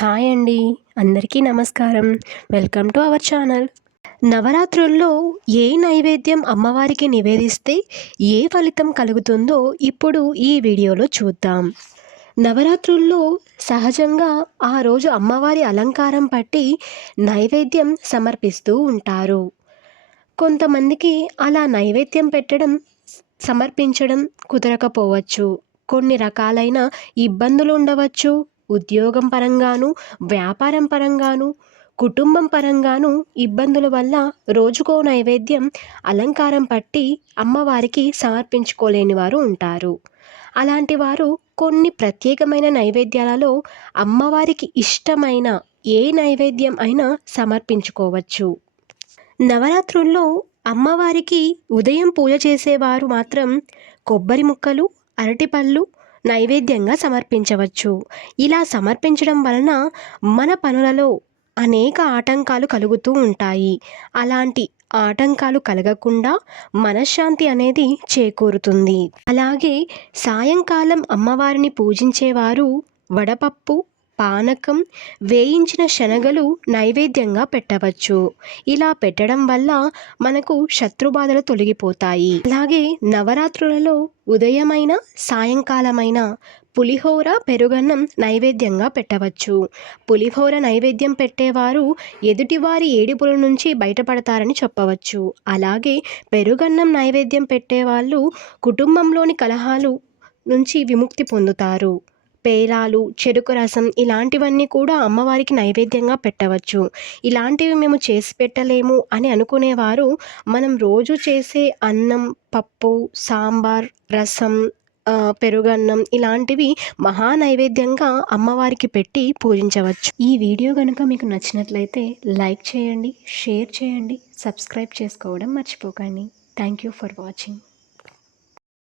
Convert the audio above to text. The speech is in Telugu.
హాయ్ అండి. అందరికీ నమస్కారం. Welcome to our channel. నవరాత్రుల్లో ఏ నైవేద్యం అమ్మవారికి నివేదిస్తే ఏ ఫలితం కలుగుతుందో ఇప్పుడు ఈ వీడియోలో చూద్దాం. నవరాత్రుల్లో సహజంగా ఆ రోజు అమ్మవారి అలంకారం పట్టి నైవేద్యం సమర్పిస్తూ ఉంటారు. కొంతమందికి అలా నైవేద్యం పెట్టడం, సమర్పించడం కుదరకపోవచ్చు. కొన్ని రకాలైన ఇబ్బందులు ఉండవచ్చు. ఉద్యోగం పరంగాను, వ్యాపారం పరంగాను, కుటుంబం పరంగాను ఇబ్బందుల వల్ల రోజుకో నైవేద్యం అలంకారం పట్టి అమ్మవారికి సమర్పించుకోలేని వారు ఉంటారు. అలాంటి వారు కొన్ని ప్రత్యేకమైన నైవేద్యాలలో అమ్మవారికి ఇష్టమైన ఏ నైవేద్యం అయినా సమర్పించుకోవచ్చు. నవరాత్రుల్లో అమ్మవారికి ఉదయం పూజ చేసేవారు మాత్రం కొబ్బరి ముక్కలు, అరటిపళ్ళు నైవేద్యంగా సమర్పించవచ్చు. ఇలా సమర్పించడం వలన మన పనులలో అనేక ఆటంకాలు కలుగుతూ ఉంటాయి. అలాంటి ఆటంకాలు కలగకుండా మనశ్శాంతి అనేది చేకూరుతుంది. అలాగే సాయంకాలం అమ్మవారిని పూజించేవారు వడపప్పు, పానకం, వేయించిన శనగలు నైవేద్యంగా పెట్టవచ్చు. ఇలా పెట్టడం వల్ల మనకు శత్రుబాధలు తొలగిపోతాయి. అలాగే నవరాత్రులలో ఉదయమైన, సాయంకాలమైన పులిహోర, పెరుగన్నం నైవేద్యంగా పెట్టవచ్చు. పులిహోర నైవేద్యం పెట్టేవారు ఎదుటివారి ఏడుపుల నుంచి బయటపడతారని చెప్పవచ్చు. అలాగే పెరుగన్నం నైవేద్యం పెట్టేవాళ్ళు కుటుంబంలోని కలహాలు నుంచి విముక్తి పొందుతారు. పేలాలు, చెరుకు రసం ఇలాంటివన్నీ కూడా అమ్మవారికి నైవేద్యంగా పెట్టవచ్చు. ఇలాంటివి మేము చేసి పెట్టలేము అని అనుకునేవారు మనం రోజు చేసే అన్నం, పప్పు, సాంబార్, రసం, పెరుగన్నం ఇలాంటివి మహా నైవేద్యంగా అమ్మవారికి పెట్టి పూజించవచ్చు. ఈ వీడియో కనుక మీకు నచ్చినట్లయితే లైక్ చేయండి, షేర్ చేయండి, సబ్స్క్రైబ్ చేసుకోవడం మర్చిపోకండి. Thank you for watching.